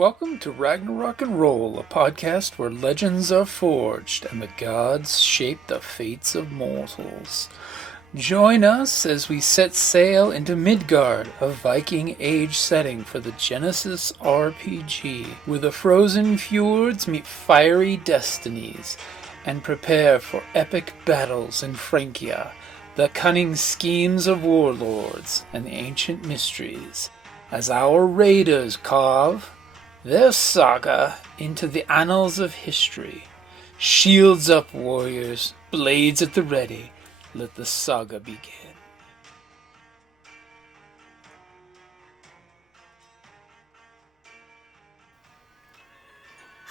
Welcome to Ragnarok and Roll, a podcast where legends are forged and the gods shape the fates of mortals. Join us as we set sail into Midgard, a Viking Age setting for the Genesys RPG, where the frozen fjords meet fiery destinies, and prepare for epic battles in Francia, the cunning schemes of warlords, and the ancient mysteries, as our raiders carve their saga into the annals of history. Shields up, warriors, blades at the ready. Let the saga begin.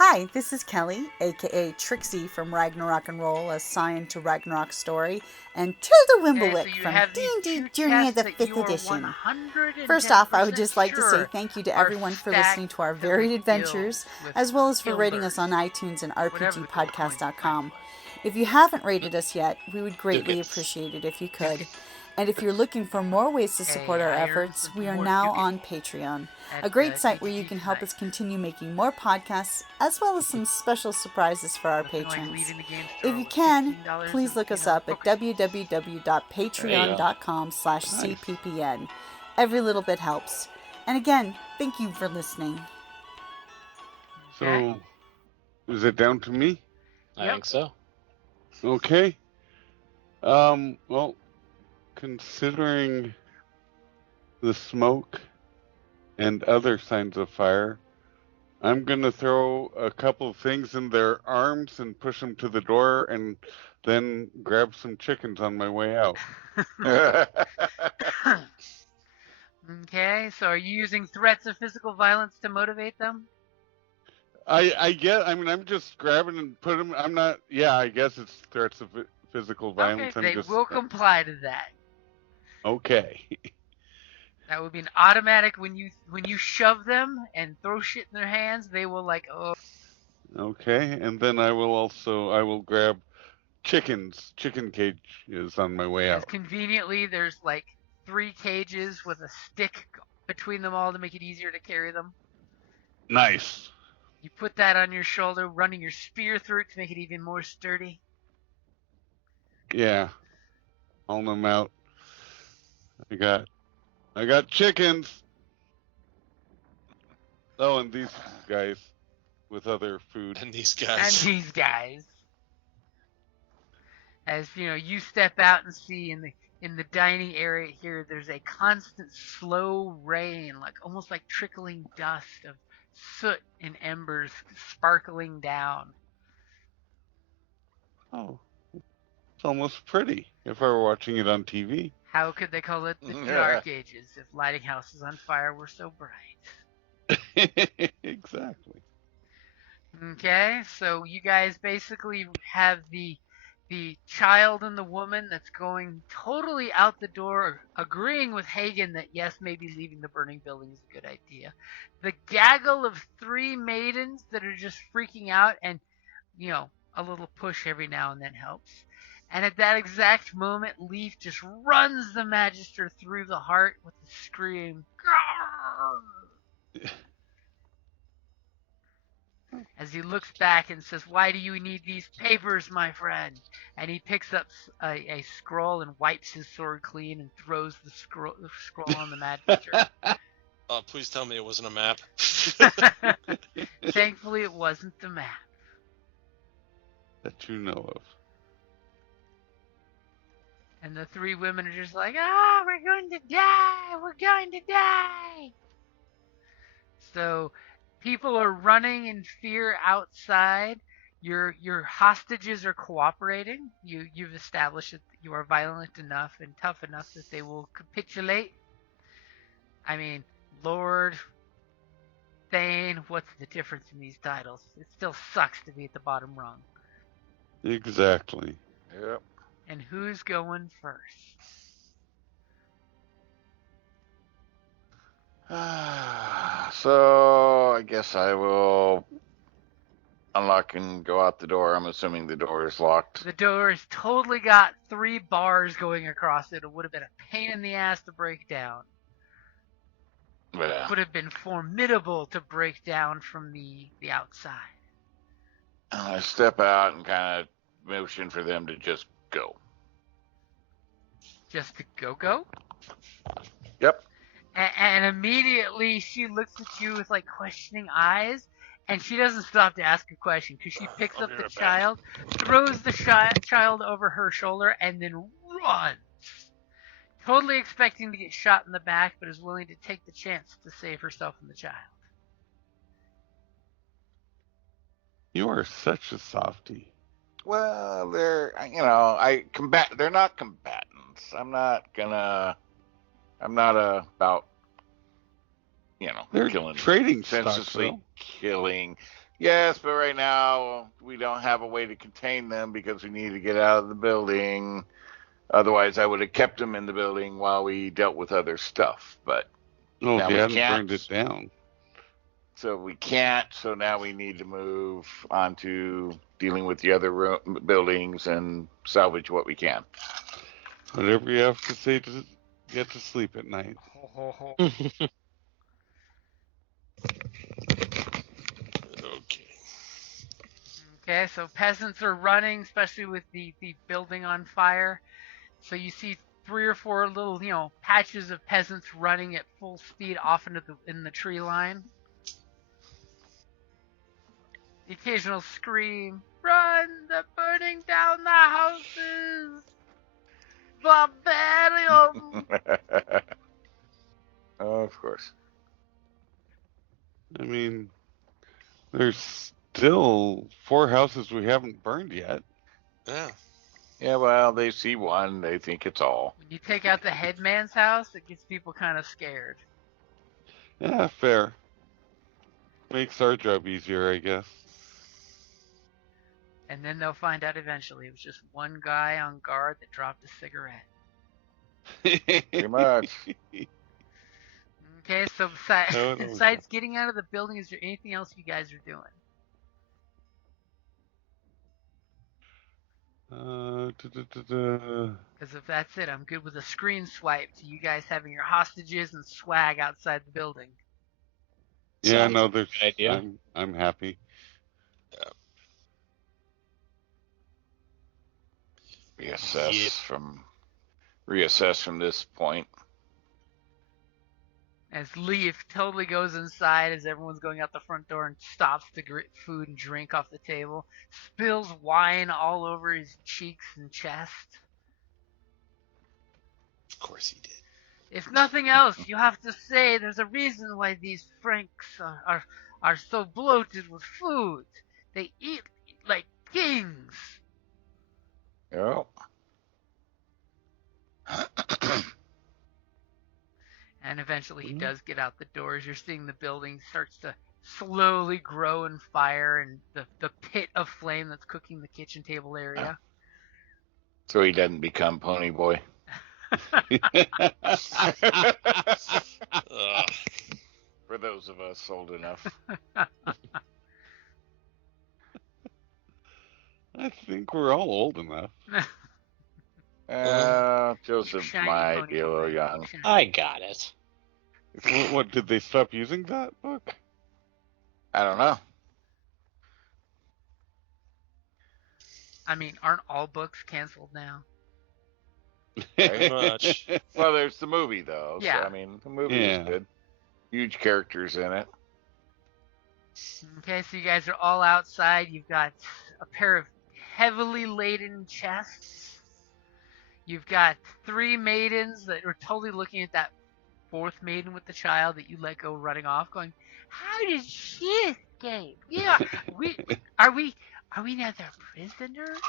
Hi, this is Kelly, aka Trixie from Ragnarok and Roll, assigned to Ragnarok Story, and Tilda Wimblewick from D&D Journey of the 5th Edition. First off, I would just like to say thank you to everyone for listening to our varied adventures, as well as for rating us on iTunes and rpgpodcast.com. If you haven't rated us yet, we would greatly appreciate it if you could. And if you're looking for more ways to support our efforts, we are now on Patreon, a great site where you can help us continue making more podcasts, as well as some special surprises for our patrons. If you can, please look us up at www.patreon.com/cppn. Every little bit helps. And again, thank you for listening. So, is it down to me? I think so. Okay. Well, considering the smoke and other signs of fire, I'm going to throw a couple of things in their arms and push them to the door and then grab some chickens on my way out. Okay, so are you using threats of physical violence to motivate them? I'm just grabbing and put them, I guess it's threats of physical violence. Okay, they will comply to that. Okay. That would be an automatic when you shove them and throw shit in their hands, they will oh. Okay, and then I will grab chickens. Chicken cage is on my way out. Conveniently, there's 3 cages with a stick between them all to make it easier to carry them. Nice. You put that on your shoulder, running your spear through it to make it even more sturdy. Yeah. Haul them out. I got chickens. Oh, and these guys with other food. And these guys. As you step out and see in the dining area here, there's a constant slow rain, almost like trickling dust of soot and embers sparkling down. Oh, it's almost pretty if I were watching it on TV. How could they call it the Dark Ages if lighting houses on fire were so bright? Exactly. Okay, so you guys basically have the child and the woman that's going totally out the door, agreeing with Hagen that yes, maybe leaving the burning building is a good idea. The gaggle of 3 maidens that are just freaking out, and a little push every now and then helps. And at that exact moment, Leaf just runs the Magister through the heart with a scream. As he looks back and says, "Why do you need these papers, my friend?" And he picks up a scroll and wipes his sword clean and throws the scroll on the Magister. Please tell me it wasn't a map. Thankfully, it wasn't the map. That you know of. And the 3 women are just like, we're going to die! We're going to die! So people are running in fear outside. Your hostages are cooperating. You've established that you are violent enough and tough enough that they will capitulate. I mean, Lord, Thane, what's the difference in these titles? It still sucks to be at the bottom rung. Exactly. Yep. And who's going first? So I guess I will unlock and go out the door. I'm assuming the door is locked. The door has totally got 3 bars going across it. It would have been a pain in the ass to break down. But would have been formidable to break down from the outside. I step out and kind of motion for them to just go. Just to go? Yep. And immediately she looks at you with like questioning eyes, and she doesn't stop to ask a question because she picks up the child, throws the child over her shoulder, and then runs. Totally expecting to get shot in the back, but is willing to take the chance to save herself and the child. You are such a softie. Well, they're they're not combatants. I'm not about They're killing, trading senselessly stock, killing. Yes, but right now we don't have a way to contain them because we need to get out of the building. Otherwise, I would have kept them in the building while we dealt with other stuff. But No, now if you we hadn't can't. burned it down. So we can't. So now we need to move on to dealing with the other buildings and salvage what we can. Whatever you have to say to get to sleep at night. Okay, so peasants are running, especially with the building on fire. So you see 3 or 4 little, patches of peasants running at full speed off in the tree line. The occasional scream, "Run! They're burning down the houses! Barbarian!" Of course. I mean, there's still 4 houses we haven't burned yet. Yeah. Yeah, well, they see one, they think it's all. When you take out the headman's house, it gets people kind of scared. Yeah, fair. Makes our job easier, I guess. And then they'll find out eventually it was just one guy on guard that dropped a cigarette. Pretty much. Okay, so besides getting out of the building, is there anything else you guys are doing? Because if that's it, I'm good with a screen swipe to you guys having your hostages and swag outside the building. Yeah, Sounds no, like a there's. good idea. I'm happy. Reassess from this point. As Leaf totally goes inside as everyone's going out the front door and stops to get food and drink off the table, spills wine all over his cheeks and chest. Of course he did. If nothing else, you have to say there's a reason why these Franks are so bloated with food. They eat like kings. Oh. And eventually he does get out the door. As you're seeing the building starts to slowly grow in fire and the pit of flame that's cooking the kitchen table area. So he doesn't become Pony Boy. For those of us old enough. I think we're all old enough. Joseph Shiny might Pony be a little Boy. young. I got it. What, did they stop using that book? I don't know. I mean, aren't all books canceled now? Very much. Well, there's the movie, though. Yeah. So, I mean, the movie is good. Huge characters in it. Okay, so you guys are all outside. You've got a pair of heavily laden chests. You've got 3 maidens that are totally looking at that 4th maiden with the child that you let go running off, going, "How did she escape? Yeah, are we now their prisoners?"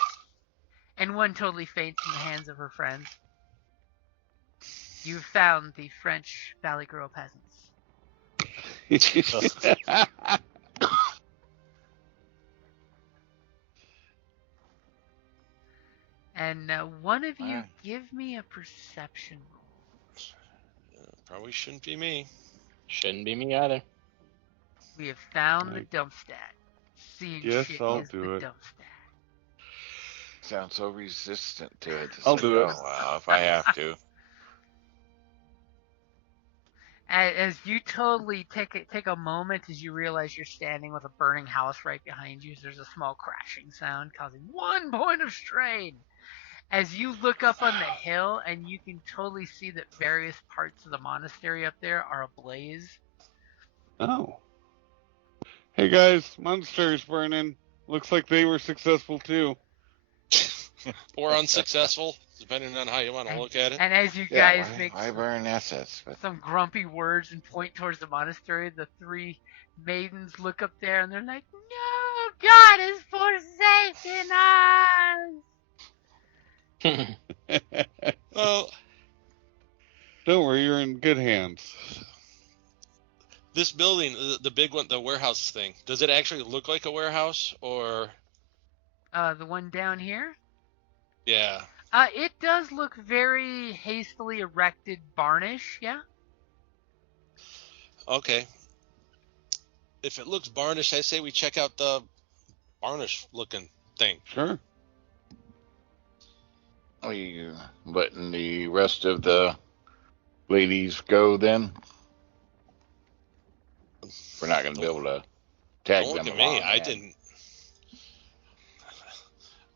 And one totally faints in the hands of her friends. You've found the French Valley Girl peasants. And one of you give me a perception roll. Probably shouldn't be me. Shouldn't be me either. We have found the dump stat. Seeing Yes, shit I'll is do the it. dump stat. Sounds so resistant to it. I'll do it. Well, if I have to. As you totally take a moment as you realize you're standing with a burning house right behind you, so there's a small crashing sound causing 1 point of strain. As you look up on the hill, and you can totally see that various parts of the monastery up there are ablaze. Oh. Hey guys, monsters burning. Looks like they were successful too. Or unsuccessful, depending on how you want to look at it. And as you guys make I burn assets, but some grumpy words and point towards the monastery, the 3 maidens look up there and they're like, "No, God has forsaken us!" Well, don't worry, you're in good hands. This building, the big one, the warehouse thing, does it actually look like a warehouse, or? The one down here? Yeah. It does look very hastily erected barnish, yeah? Okay. If it looks barnish, I say we check out the barnish-looking thing. Sure. are you letting the rest of the ladies go then? We're not going to be able to tag Don't them look at along. me.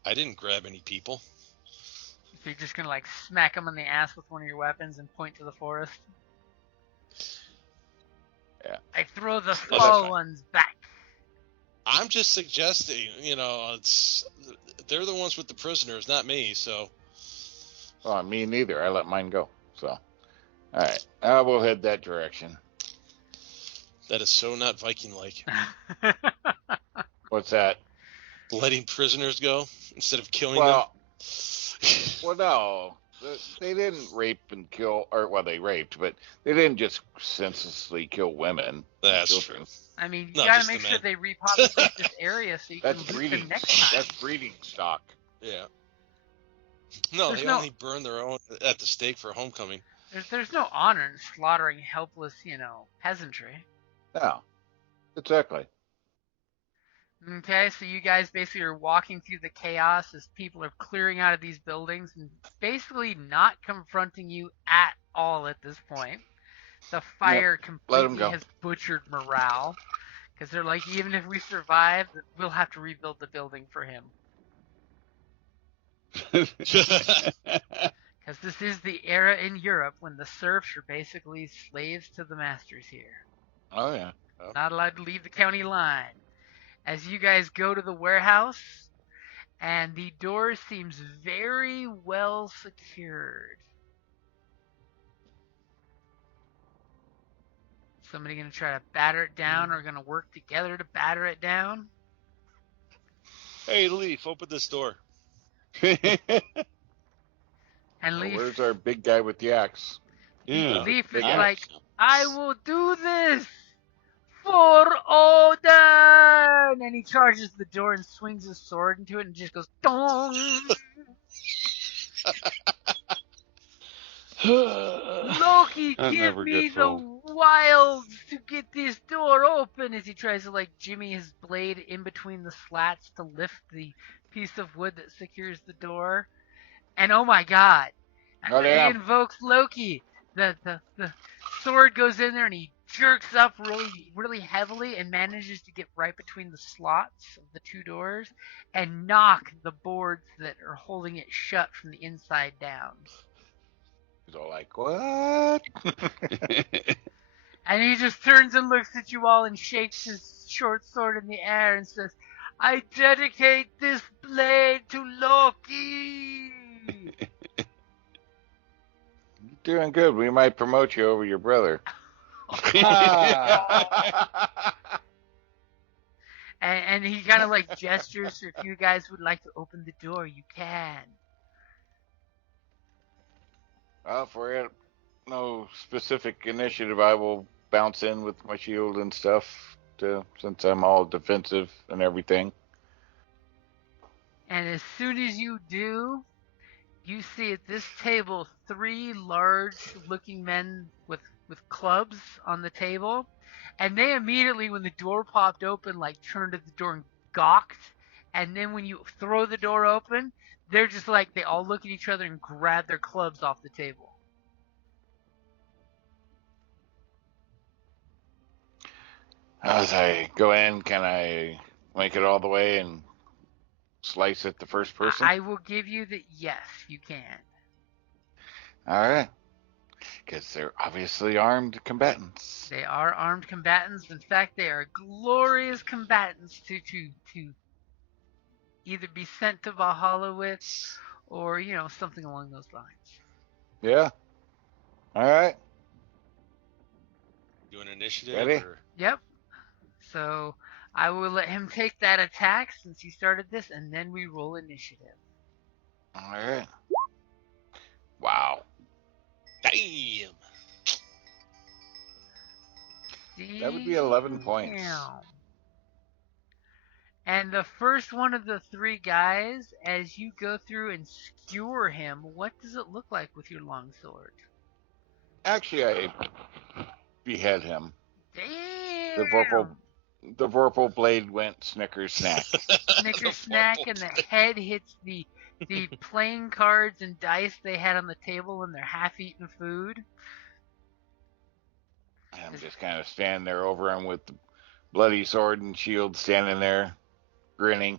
I didn't grab any people. So you're just gonna like smack them on the ass with one of your weapons and point to the forest? Yeah. I throw the that's small fine. ones back. I'm just suggesting, they're the ones with the prisoners, not me, so. Well, me neither. I let mine go. So, all right. I will head that direction. That is so not Viking-like. What's that? Letting prisoners go instead of killing Well, them? well, no. They didn't rape and kill, or, well, they raped, but they didn't just senselessly kill women. and That's children. true. I mean, you No, gotta just make the sure men. they repopulate this area so you That's can loot breeding. them next time. That's breeding stock. Yeah. No, There's they no- only burn their own at the stake for homecoming. There's no honor in slaughtering helpless, peasantry. No, exactly. Okay, so you guys basically are walking through the chaos as people are clearing out of these buildings and basically not confronting you at all at this point. The fire Let 'em completely go. has butchered morale because they're like, even if we survive, we'll have to rebuild the building for him. Because this is the era in Europe when the serfs are basically slaves to the masters here. Oh, yeah. Not allowed to leave the county line. As you guys go to the warehouse, and the door seems very well secured. Somebody gonna try to batter it down, or gonna work together to batter it down? Hey, Leaf, open this door. And Leaf, Where's our big guy with the axe? Yeah. Leaf is Yeah. like, I will do this for Odin! And he charges the door and swings his sword into it and just goes, dong! Loki, That give never me gets the old. wilds to get this door open as he tries to like jimmy his blade in between the slats to lift the piece of wood that secures the door. And oh my god, Oh, he yeah. invokes Loki. The sword goes in there and he jerks up really, really heavily and manages to get right between the slots of the 2 doors and knock the boards that are holding it shut from the inside down. He's all like, what? And he just turns and looks at you all and shakes his short sword in the air and says, I dedicate this blade to Loki! You're doing good. We might promote you over your brother. And he kind of like gestures, so if you guys would like to open the door, you can. Well, if we're at no specific initiative, I will bounce in with my shield and stuff, since I'm all defensive and everything. And as soon as you do, you see at this table 3 large-looking men with clubs on the table. And they immediately, when the door popped open, like turned at the door and gawked. And then when you throw the door open, they're just like, they all look at each other and grab their clubs off the table. As I go in, can I make it all the way and slice at the first person? I will give you the yes, you can. All right. Because they're obviously armed combatants. They are armed combatants. In fact, they are glorious combatants to either be sent to Valhalla with, or something along those lines. Yeah. All right. Do an initiative? Ready? Or... Yep. So I will let him take that attack since he started this, and then we roll initiative. All right. Wow. Damn. That would be 11 points. And the first one of the three guys, as you go through and skewer him, what does it look like with your longsword? Actually, I behead him. Damn! The vorpal blade went snicker snack. Snicker snack, and the head hits the playing cards and dice they had on the table and their half-eaten food. I'm just kind of standing there over him with the bloody sword and shield, standing there, grinning.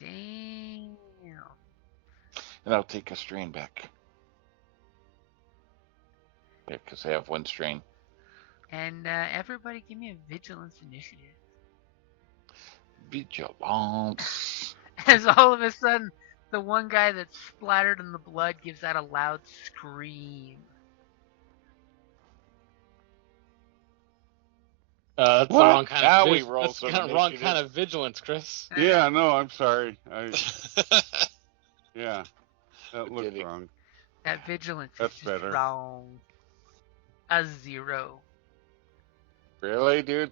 Damn. And I'll take a strain back. Yeah, because I have one strain. And everybody give me a vigilance initiative. Vigilance. As all of a sudden, the one guy that's splattered in the blood gives out a loud scream. That's the What? wrong kind Now of we roll That's some kind of wrong initiative. kind of vigilance, Chris. Yeah, no, I'm sorry. Yeah, that looked Kidding. wrong. That vigilance That's is just better. wrong. A 0. Really, dude?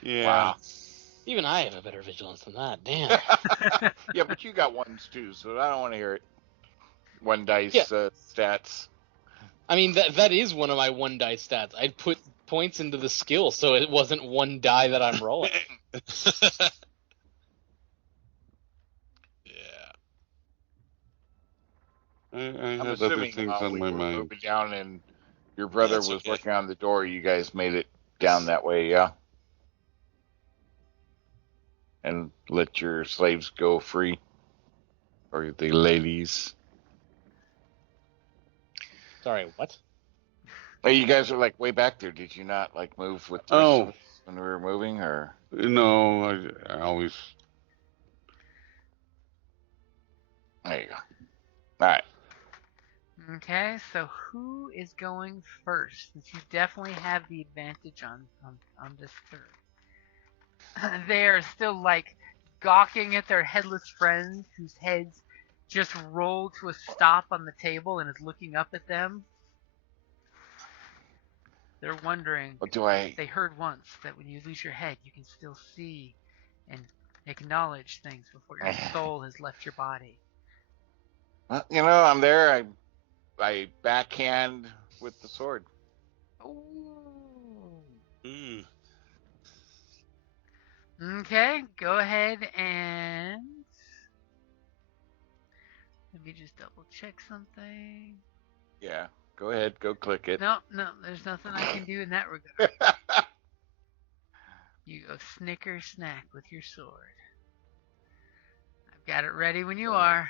Yeah. Wow. Even I have a better vigilance than that. Damn. Yeah, but you got ones too, so I don't want to hear it. One dice Yeah. Stats. I mean, that is one of my one die stats. I'd put points into the skill, so it wasn't one die that I'm rolling. Yeah. I I'm had other assuming things while on we my were mind. moving down and your brother That's was okay. working on the door, you guys made it down that way, yeah? And let your slaves go free. Or the ladies. Sorry, what? Hey, you guys are like way back there. Did you not like move with the rest of us when we were moving, or? No, I always. There you go. All right. Okay, so who is going first? Since you definitely have the advantage on this turn. They are still like gawking at their headless friends whose heads just rolled to a stop on the table and is looking up at them. They're wondering. What do I? They heard once that when you lose your head, you can still see and acknowledge things before your soul has left your body. Well, I'm there. I backhand with the sword. Mm. Okay, go ahead and let me just double check something. Yeah. Go ahead. Go click it. No, there's nothing I can do in that regard. You go snicker snack with your sword. I've got it ready when you are.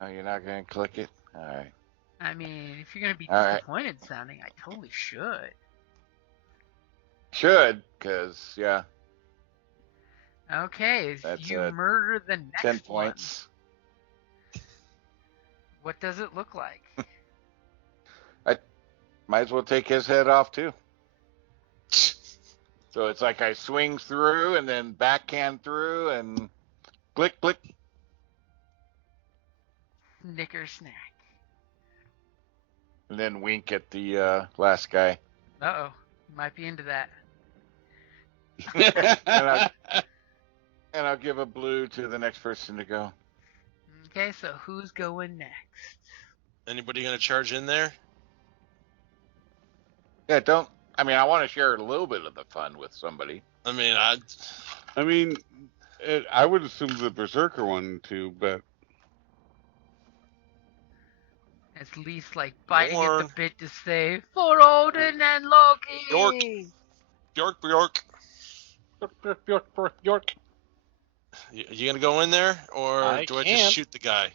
Oh, you're not going to click it? All right. I mean, if you're going to be All right. disappointed sounding, I totally should. Should, because, yeah. Okay, That's you murder the next 10 points. one. What does it look like? Might as well take his head off, too. So it's like I swing through and then backhand through and click, click. Snicker snack. And then wink at the last guy. Uh-oh, you might be into that. And I'll give a blue to the next person to go. Okay, so who's going next? Anybody gonna charge in there? Yeah, I want to share a little bit of the fun with somebody. I mean, I would assume the Berserker one too, but It's Least like biting at Or the bit to say, for Odin and Loki! Bjork. Bjork. You gonna go in there, or do I just can. shoot the guy?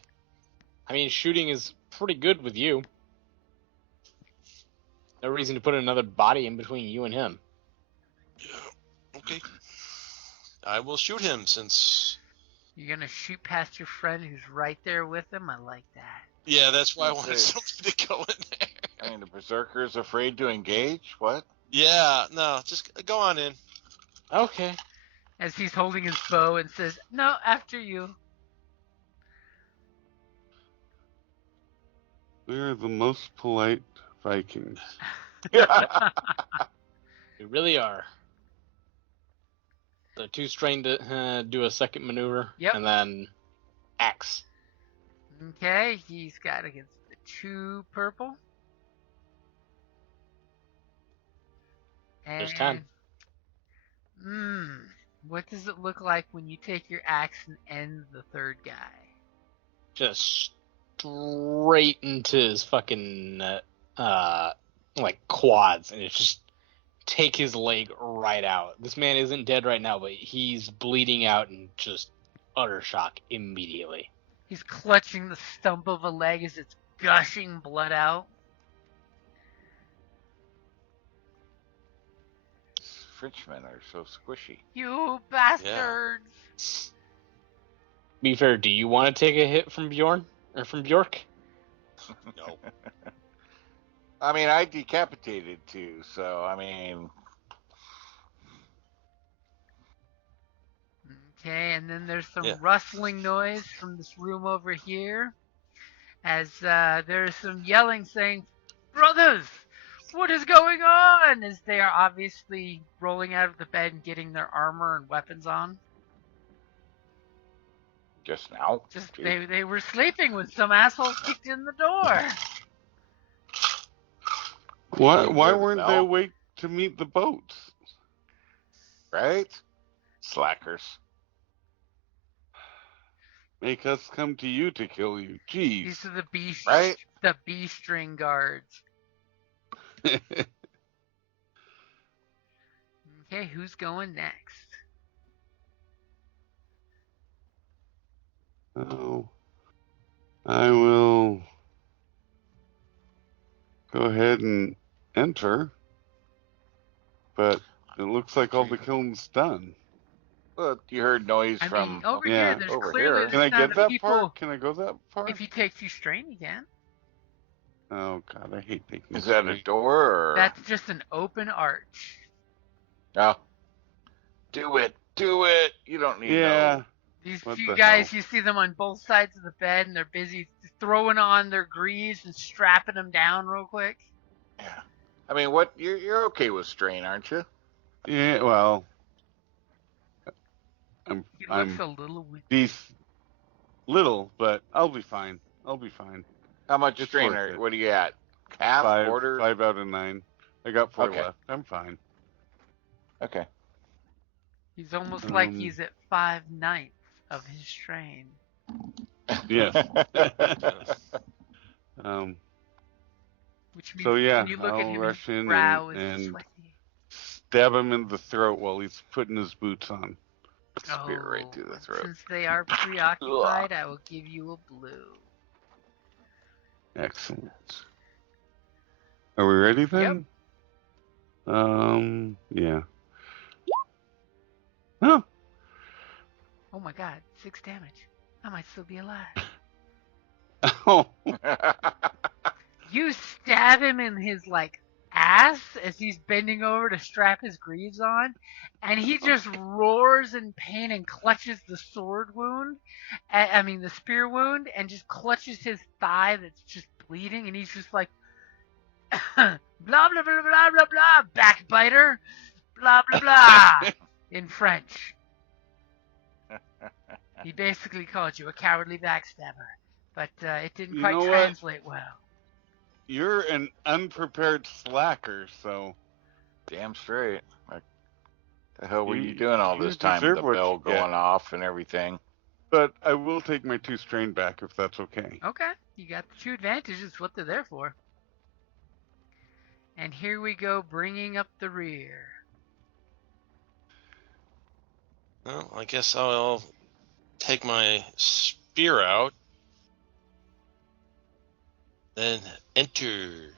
I mean, shooting is pretty good with you. No reason to put another body in between you and him. Yeah. Okay. I will shoot him since. You're gonna shoot past your friend who's right there with him? I like that. Yeah, that's why I wanted somebody to go in there. I mean, the berserker's afraid to engage? What? Yeah, no, just go on in. Okay. As he's holding his bow and says, no, after you. We're the most polite Vikings. We really are. So 2 strain to do a second maneuver. Yep. And then axe. Okay, he's got against the 2 purple. And, There's 10. What does it look like when you take your axe and end the 3rd guy? Just straight into his fucking like quads, and it's just take his leg right out. This man isn't dead right now, but he's bleeding out and just utter shock immediately. He's clutching the stump of a leg as it's gushing blood out. Frenchmen are so squishy. You bastards! Be fair, do you want to take a hit from Bjorn? Or from Bjork? No. I mean, I decapitated 2, so, I mean... Okay, and then there's some rustling noise from this room over here. As there's some yelling saying, brothers! What is going on? As they are obviously rolling out of the bed and getting their armor and weapons on. Just now? They were sleeping when some asshole kicked in the door. Why weren't they awake to meet the boats? Right? Slackers. Make us come to you to kill you. Jeez. These are the B string guards. Okay, who's going next? Oh, I will go ahead and enter, but it looks like all the killing's done. Well, you heard noise from over here. There's over clearly here. Can I get that people. far? Can I go that far? If you take 2 strain, you can. Oh God, I hate taking. Is that a door or? That's just an open arch. Oh. Do it. You don't need no. These few guys, you see them on both sides of the bed, and they're busy throwing on their greaves and strapping them down real quick. Yeah. I mean, what? You're okay with strain, aren't you? Yeah. Well, I'm a little little, but I'll be fine. How much It's strain? worth it. What are you at? Half, 5, quarter? 5 out of 9. I got 4 Okay. left. I'm fine. Okay. He's almost like he's at 5/9 of his strain. Yes. Which means So yeah, when you look I'll at him, rush his in brow is and sweaty. stab him in the throat while he's putting his boots on. Spear right through the throat. Since they are preoccupied, I will give you a blue. Excellent. Are we ready then? Yeah. Oh. Oh my god, 6 damage. I might still be alive. Oh. You stab him in his, ass as he's bending over to strap his greaves on, and he just roars in pain and clutches the the spear wound, and just clutches his thigh that's just bleeding, and he's just like, blah, blah, blah, blah, blah, blah, blah, backbiter, blah, blah, blah, in French. He basically called you a cowardly backstabber, but it didn't quite translate well. You're an unprepared slacker, so... Damn straight. Like, the hell were you doing all this time with the bell going off and everything? But I will take my 2 strain back if that's okay. Okay, you got the 2 advantages. What they're there for. And here we go, bringing up the rear. Well, I guess I'll take my spear out. Then enter.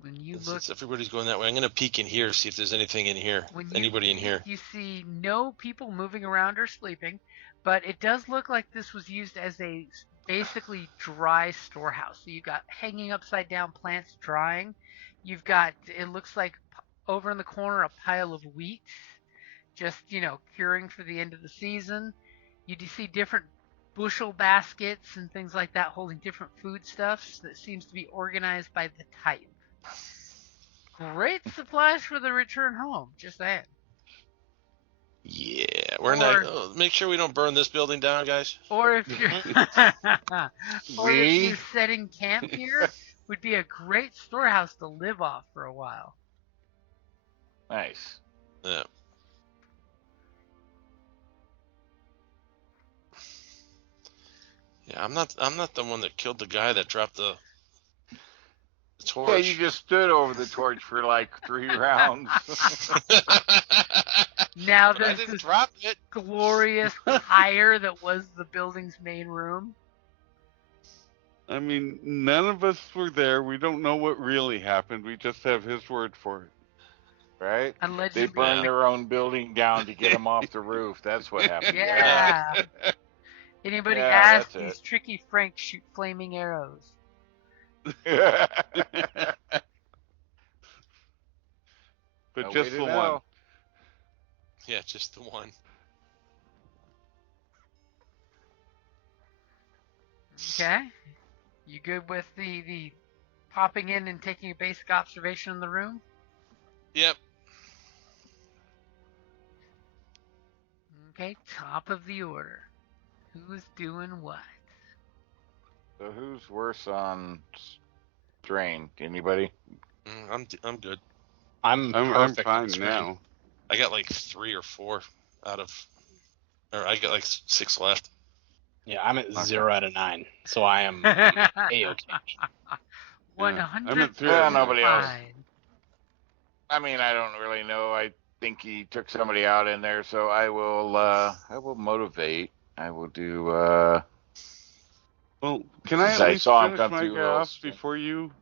When you look, Since everybody's going that way, I'm going to peek in here, see if there's anything in here. Anybody in here? You see no people moving around or sleeping, but it does look like this was used as a basically dry storehouse. So you've got hanging upside down plants drying. You've got, it looks like over in the corner, a pile of wheat, just, curing for the end of the season. You do see different bushel baskets and things like that holding different foodstuffs that seems to be organized by the type. Great supplies for the return home, just saying. Yeah, we're not. Make sure we don't burn this building down, guys. Or if you're, if you're setting camp here, would be a great storehouse to live off for a while. Nice. Yeah. Yeah, I'm not the one that killed the guy that dropped the torch. Yeah, you just stood over the torch for like 3 rounds. Now there's this drop it. Glorious fire that was the building's main room. I mean, none of us were there. We don't know what really happened. We just have his word for it. Right? Allegedly. They burned their own building down to get them off the roof. That's what happened. Yeah. Anybody ask, these tricky Franks shoot flaming arrows. But just the one. Yeah, just the one. Okay. You good with the popping in and taking a basic observation in the room? Yep. Okay, top of the order. Who's doing what? So who's worse on strain? Anybody? I'm good. I'm fine now. I got like 3 or 4 out of, or I got like 6 left. Yeah, I'm at 0 out of 9, so I am A-okay. 100. Well, nobody else. I mean, I don't really know. I think he took somebody out in there, so I will motivate. I will do. Well, can I at least finish my guy off before you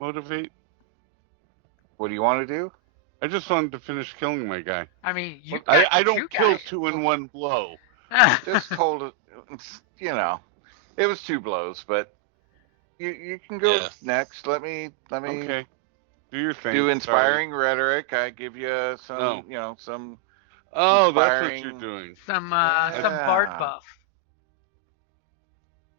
motivate? What do you want to do? I just wanted to finish killing my guy. I mean, I don't kill 2 in one blow. Just hold it. It was 2 blows, but you can go next. Let me. Okay. Do your thing. Do inspiring rhetoric. I give you some. Some. Oh, that's what you're doing. Some bard buff.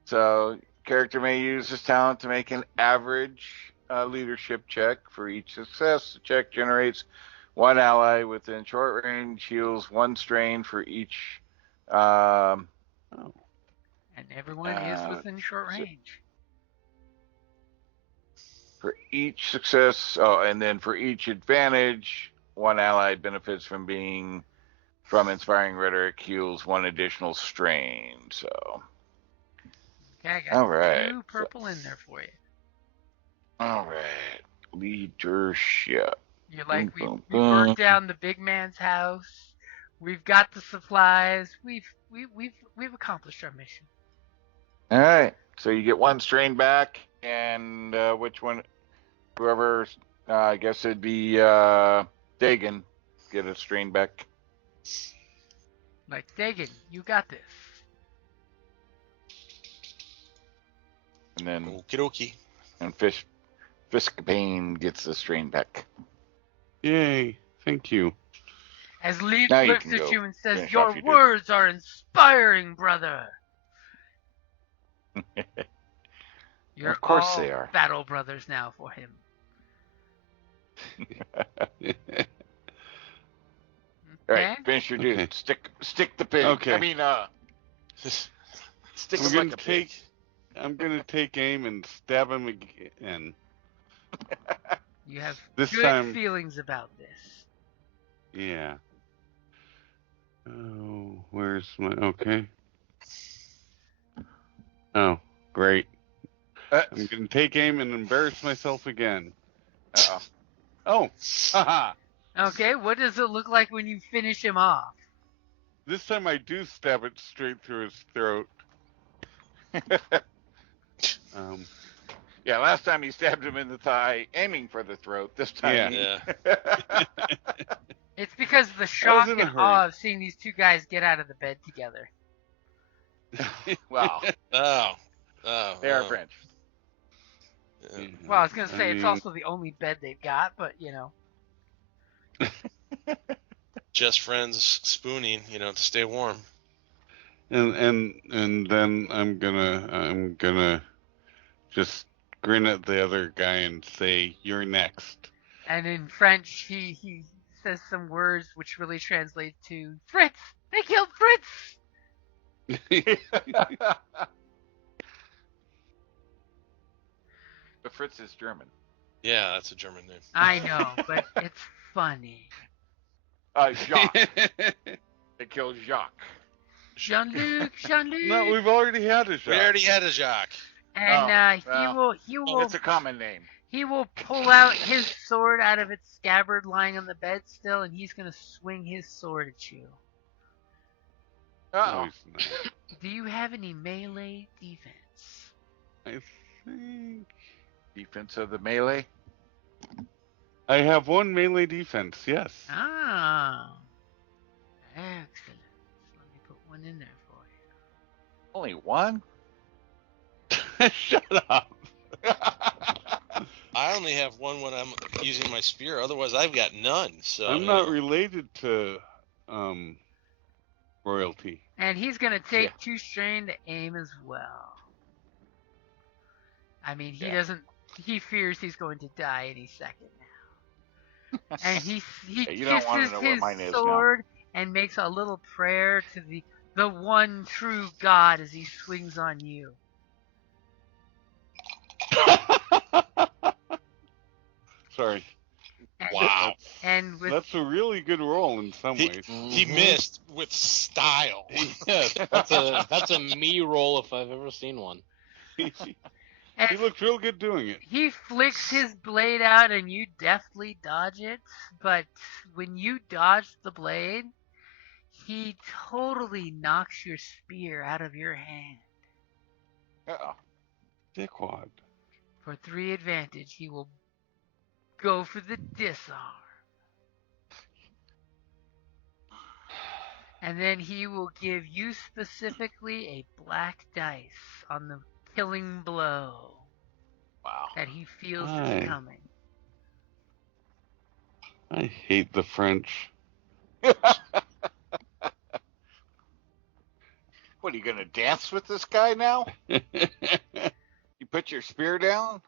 So, character may use this talent to make an average leadership check. For each success, the check generates 1 ally within short range, heals 1 strain for each. And everyone is within short range. For each success, and then for each advantage, 1 ally benefits from inspiring rhetoric, heals 1 additional strain. So. Okay, I got 2 purple in there for you. All right, leadership. You're like, we burnt down the big man's house. We've got the supplies. We've accomplished our mission. All right, so you get 1 strain back, and which one? Whoever, I guess it'd be Dagon, get a strain back. Like, Dagon, you got this. And then okie dokie. And Fiskbane gets the strain back. Yay! Thank you. As Leaf looks at you and says, "Your words are inspiring, brother." You're of course all they are. battle brothers now for him. All right, finish your dude. Stick the pig. Okay. I mean, stick him like a pig. I'm gonna take aim and stab him again. You have this good time, feelings about this. Yeah. Oh, where's my... Okay. Oh, great. I'm going to take aim and embarrass myself again. Uh-oh. Oh, haha. Okay, what does it look like when you finish him off? This time I do stab it straight through his throat. Yeah, last time you stabbed him in the thigh, aiming for the throat. This time, Yeah. It's because of the shock in a and hurry. awe of seeing these two guys get out of the bed together. Wow, Oh. they are French. Yeah. Well, I was gonna say it's mean, also the only bed they've got, but you know. Just friends spooning, to stay warm. And then I'm gonna just grin at the other guy and say, "You're next." And in French, he says some words which really translate to Fritz. They killed Fritz. But Fritz is German. Yeah, that's a German name. I know, but it's funny. Jacques. They killed Jacques. Jean-Luc. No, we've already had a shot. We already had a Jacques. And he will. It's a common name. He will pull out his sword out of its scabbard lying on the bed still, and he's gonna swing his sword at you. Uh-oh. No, he's not. Do you have any melee defense? I think Defense of the melee. I have one melee defense. Yes. Ah, excellent. Let me put one in there for you. Only one? Shut up. I only have one when I'm using my spear. Otherwise, I've got none. So I'm not related to royalty. And he's gonna take 2 strain to aim as well. I mean, he doesn't. He fears he's going to die any second now. And he you don't want to kisses know what his mine is sword and makes a little prayer to the one true God as he swings on you. Sorry. Wow. And with That's a really good roll in some ways. He missed with style. Yes, that's a me roll if I've ever seen one. He looked real good doing it. He flicks his blade out and you deftly dodge it, but when you dodge the blade, he totally knocks your spear out of your hand. Uh-oh. Dickwad. For 3 advantage, he will go for the disarm. And then he will give you specifically a black dice on the killing blow. Wow. That he feels Aye. is coming. I hate the French. What, are you going to dance with this guy now? You put your spear down?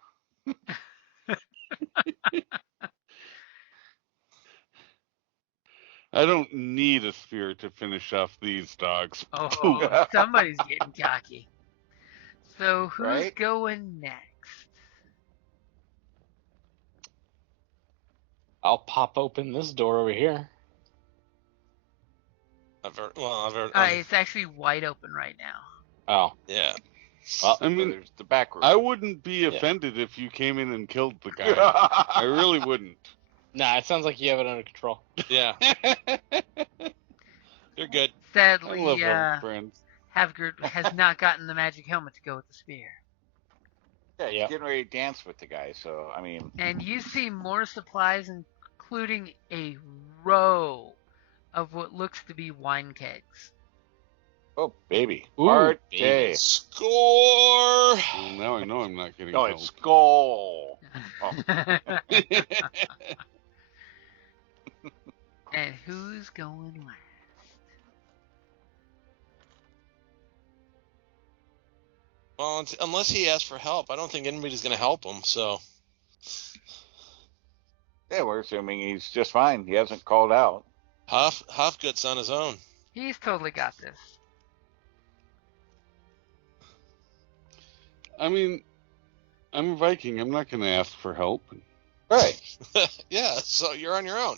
I don't need a spear to finish off these dogs. Oh, somebody's getting cocky. So who's Right? going next? I'll pop open this door over here. I've heard. It's actually wide open right now. Oh, Yeah. well, I mean, There's the back room. I wouldn't be offended if you came in and killed the guy. I really wouldn't. nah, it sounds like you have it under control. Yeah. You're good. I Sadly, love our friends. Havgurt has not gotten the magic helmet to go with the spear. Yeah, he's Yeah. getting ready to dance with the guy, so, I mean... And you see more supplies, including a row of what looks to be wine kegs. Oh, baby. Ooh, Party. baby. Score. Well, now I know I'm not getting No, killed. it's skull. Oh. And who's going last? Well, unless he asks for help, I don't think anybody's going to help him. So. Yeah, we're assuming he's just fine. He hasn't called out. Hofgood's on his own. He's totally got this. I mean, I'm a Viking. I'm not going to ask for help. Right. Yeah, so you're on your own.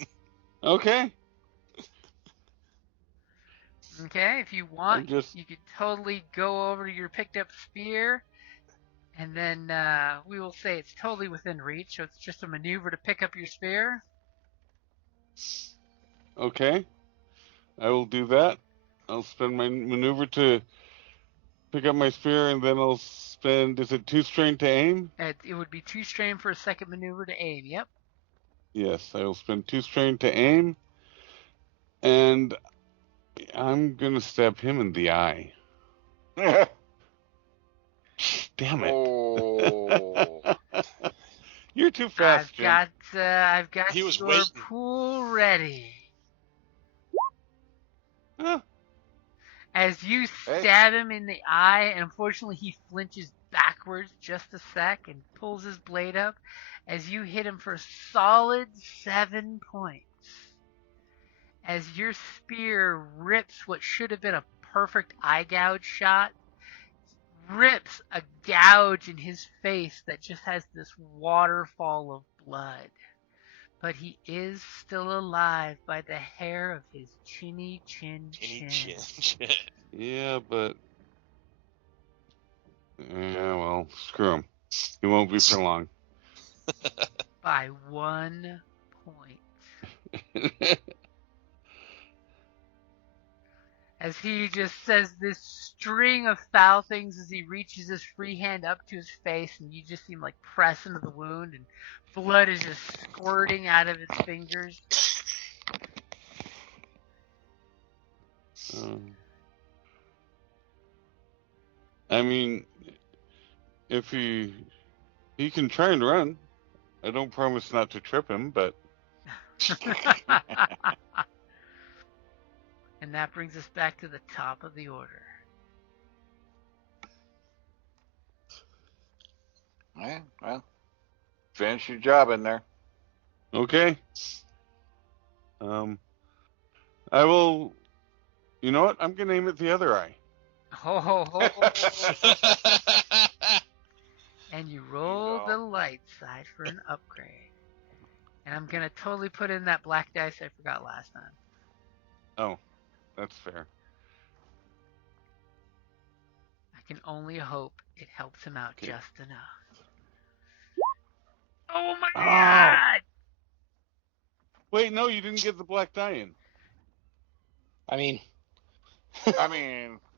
Okay. Okay, if you want, just you could totally go over to your picked up spear, and then we will say it's totally within reach, so it's just a maneuver to pick up your spear. okay. I will do that. I'll spend my maneuver to pick up my spear, and then I'll spend. Is it 2 strain to aim? It would be 2 strain for a second maneuver to aim. Yep. Yes, I will spend 2 strain to aim, and I'm gonna stab him in the eye. Damn it! Oh. You're too fast, Jim. I've got He was your waiting. pool ready. Huh. As you Hey. stab him in the eye, and unfortunately he flinches backwards just a sec and pulls his blade up as you hit him for a solid 7 points. As your spear rips what should have been a perfect eye gouge shot, rips a gouge in his face that just has this waterfall of blood. But he is still alive by the hair of his chinny chin chin. Yeah, but yeah, well, screw him. He won't be for long. By 1 point. As he just says this string of foul things as he reaches his free hand up to his face, and you just see him like press into the wound, and blood is just squirting out of his fingers. I mean, if he can try and run. I don't promise not to trip him, but And that brings us back to the top of the order. Yeah, well, finish your job in there. okay. I will. You know what? I'm gonna aim at the other eye. Ho ho ho! And you roll the light side for an upgrade. And I'm gonna totally put in that black dice I forgot last time. Oh, that's fair. I can only hope it helps him out just enough. Oh my god! Wait, no, you didn't get the black die in. I mean,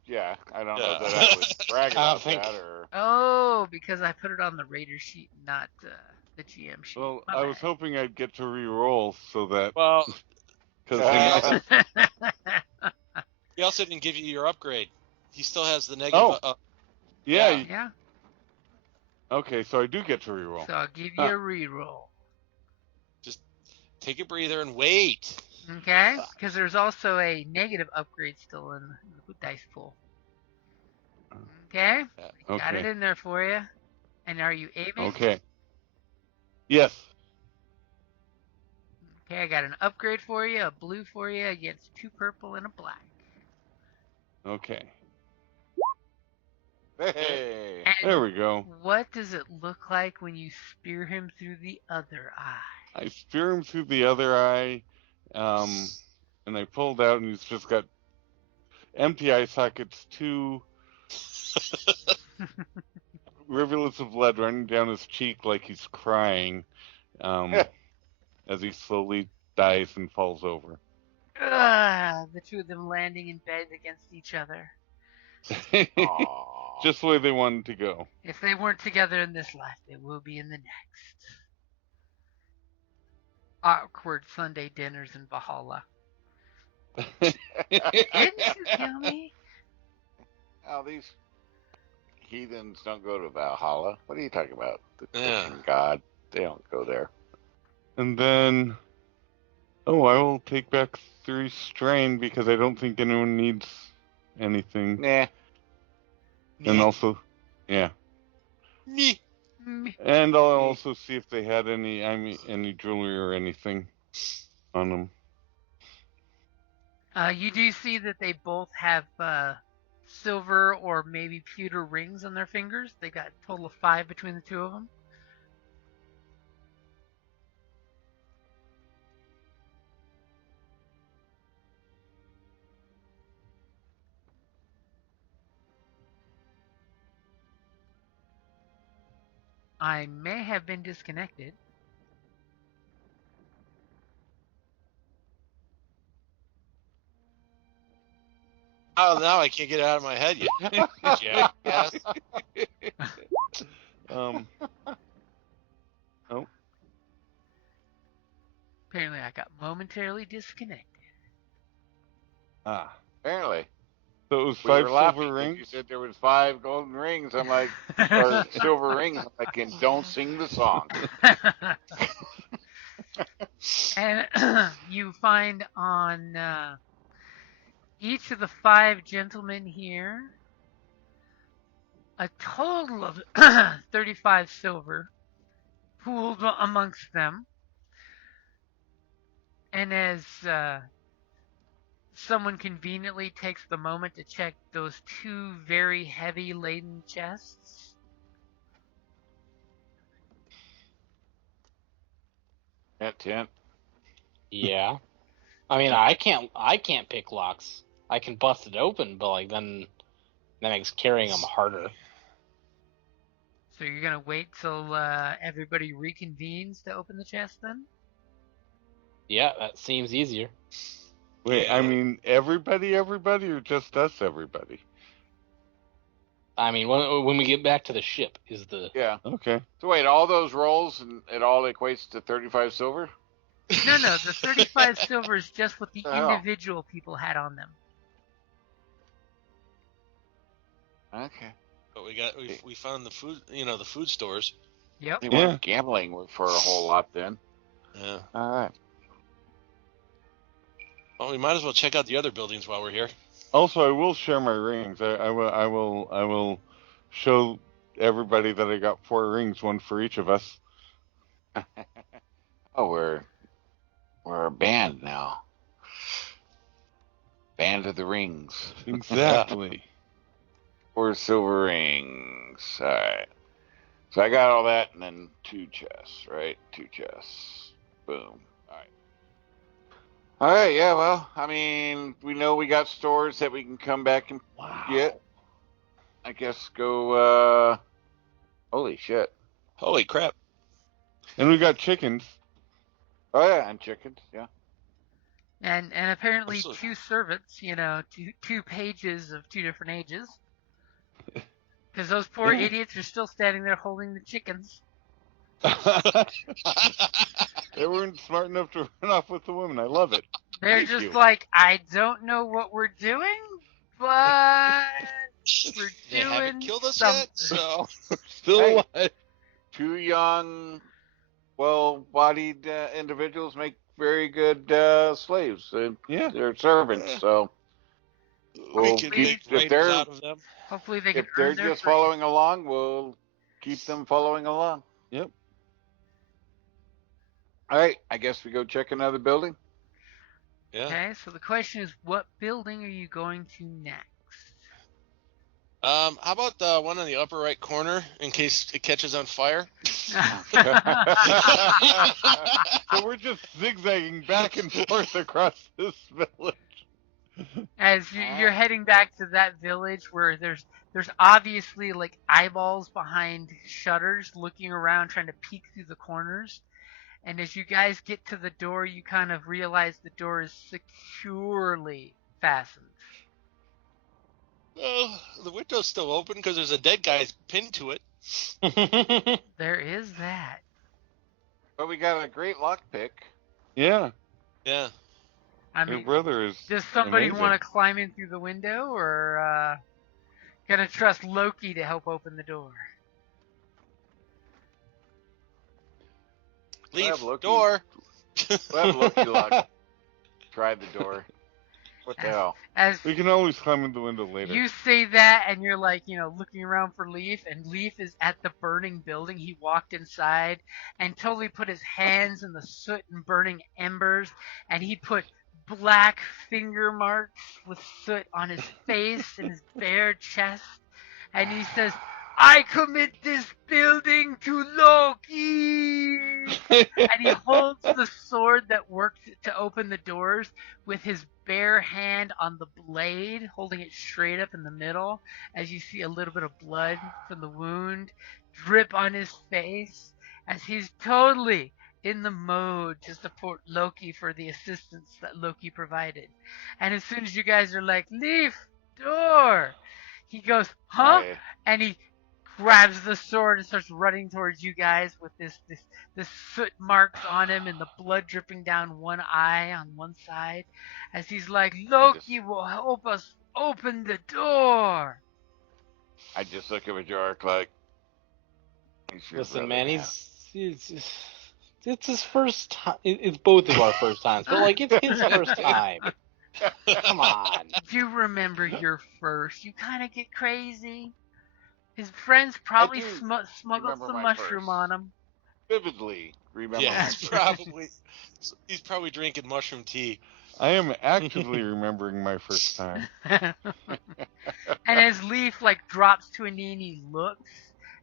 yeah, I don't know that I would brag about that or. Oh, because I put it on the Raider sheet, not the GM sheet. Well, My I was bad. hoping I'd get to re-roll so that. Well, Because he also didn't give you your upgrade. He still has the negative. yeah. Yeah. Okay, so I do get to re-roll. So I'll give you a re-roll. Just take a breather and wait. Okay? Because there's also a negative upgrade still in the dice pool. Okay? Got it in there for you. And are you aiming? Okay. Yes. Okay, I got an upgrade for you, a blue for you against 2 purple and a black. Okay. Hey. And There we go. what does it look like when you spear him through the other eye? I spear him through the other eye, and I pulled out, and he's just got empty eye sockets, 2 rivulets of blood running down his cheek like he's crying, as he slowly dies and falls over. The 2 of them landing in bed against each other. Just the way they wanted to go. If they weren't together in this life, they will be in the next. Awkward Sunday dinners in Valhalla. Didn't you kill me? Oh, these heathens don't go to Valhalla. What are you talking about? The Christian god. They don't go there. And then, I will take back 3 strain because I don't think anyone needs anything. Nah. And also, yeah. And I'll also see if they had any jewelry or anything on them. You do see that they both have silver or maybe pewter rings on their fingers. They got a total of 5 between the 2 of them. I may have been disconnected. Oh, now I can't get it out of my head yet. Jackass. Oh. Apparently, I got momentarily disconnected. Ah. Apparently. So it was We 5 were laughing silver 'cause rings? you said there was 5 golden rings. I'm like, or silver rings. I'm like, and don't sing the song. And you find on each of the 5 gentlemen here a total of 35 silver pooled amongst them. And as someone conveniently takes the moment to check those 2 very heavy laden chests, That tent. Yeah. I mean, I can't pick locks. I can bust it open, but like then that makes carrying them harder. so you're gonna wait till everybody reconvenes to open the chest then? Yeah, that seems easier. Wait, I mean, everybody, or just us, everybody? I mean, when we get back to the ship is the... Yeah. Okay. So wait, all those rolls and it all equates to 35 silver? No, the 35 silver is just what the The hell? individual people had on them. Okay. But we found the food, the food stores. Yep. They weren't gambling for a whole lot then. Yeah. All right. Well, we might as well check out the other buildings while we're here. Also, I will share my rings. I will show everybody that I got 4 rings, one for each of us. Oh, we're a band now. Band of the Rings. Exactly. 4 silver rings. All right. So I got all that, and then 2 chests, right? 2 chests. Boom. All right. All right. Yeah. Well, I mean, we know we got stores that we can come back and get. I guess go. Holy shit. Holy crap. And we got chickens. Oh yeah, and chickens. Yeah. And apparently Absolutely. 2 servants, two pages of 2 different ages. Because those poor idiots are still standing there holding the chickens. They weren't smart enough to run off with the women. I love it. They're Thank just you. like, I don't know what we're doing, but we're They haven't doing killed us something. yet, so Still Hey. alive. 2 young, well-bodied individuals make very good slaves. Yeah. They're servants, so we we'll can keep, make if raiders they're out of them. Hopefully they can if they're earn their just freedom. following along, we'll keep them following along. Yep. All right, I guess we go check another building. Yeah. Okay, so the question is, what building are you going to next? How about the one in the upper right corner in case it catches on fire? So we're just zigzagging back and forth across this village. As you're heading back to that village where there's obviously like eyeballs behind shutters looking around trying to peek through the corners. And as you guys get to the door, you kind of realize the door is securely fastened. Oh, the window's still open because there's a dead guy pinned to it. There is that. But we got a great lockpick. Yeah. Yeah. I Your mean, brother is does somebody amazing. want to climb in through the window, or gonna trust Loki to help open the door? We'll Leave have Loki- door. We'll have Loki lock. Try the door. What the hell? As We can always climb in the window later. you say that, and you're like, looking around for Leaf, and Leaf is at the burning building. He walked inside and totally put his hands in the soot and burning embers, and he put black finger marks with soot on his face and his bare chest, and he says, I commit this building to Loki! And he holds the sword that works to open the doors with his bare hand on the blade, holding it straight up in the middle, as you see a little bit of blood from the wound drip on his face, as he's totally in the mode to support Loki for the assistance that Loki provided. And as soon as you guys are like, leave, door, he goes, huh? And he grabs the sword and starts running towards you guys with this soot marks on him and the blood dripping down one eye on one side, as he's like, Loki will help us open the door. I just look at Majork like, listen, man, it's his first time. It's both of our first times, but like it's his first time. Come on. You remember your first. You kind of get crazy. His friends probably smuggled some mushroom on him. Vividly remember. Yeah, he's probably drinking mushroom tea. I am actively remembering my first time. And as Leaf like drops to a knee and he looks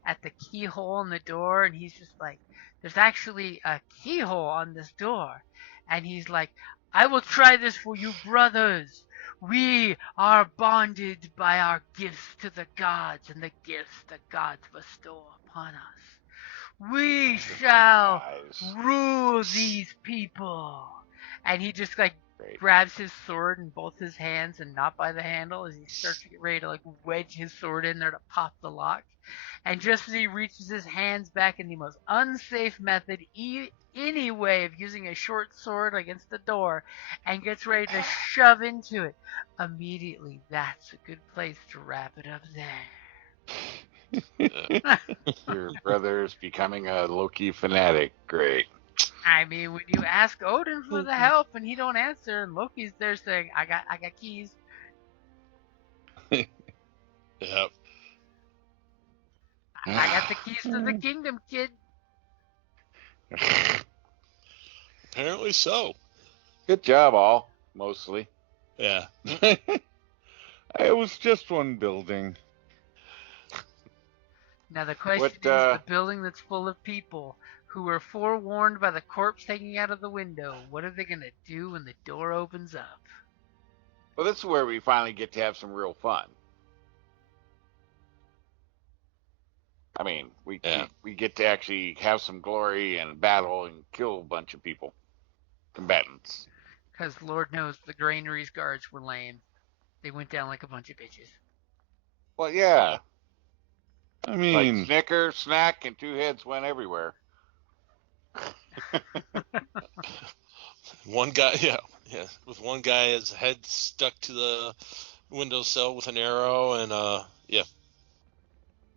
at the keyhole in the door and he's just like, there's actually a keyhole on this door. And he's like, I will try this for you, brothers. We are bonded by our gifts to the gods and the gifts the gods bestow upon us. We shall rule these people. And he just like grabs his sword in both his hands and not by the handle as he starts to get ready to like wedge his sword in there to pop the lock. And just as he reaches his hands back in the most unsafe method, any way of using a short sword against the door, and gets ready to shove into it, immediately that's a good place to wrap it up there. Your brother's becoming a Loki fanatic. Great. I mean, when you ask Odin for the help and he don't answer, and Loki's there saying, I got keys. Yep. I got the keys to the kingdom, kid. Apparently so. Good job, all. Mostly. Yeah. It was just one building. Now the question is the building that's full of people who were forewarned by the corpse hanging out of the window. What are they going to do when the door opens up? Well, this is where we finally get to have some real fun. I mean, we get to actually have some glory and battle and kill a bunch of people, combatants. Because Lord knows the granaries guards were lame. They went down like a bunch of bitches. Well, yeah. I mean, like Snicker, Snack, and Two Heads went everywhere. One guy, yeah, with one guy, his head stuck to the windowsill with an arrow, and yeah.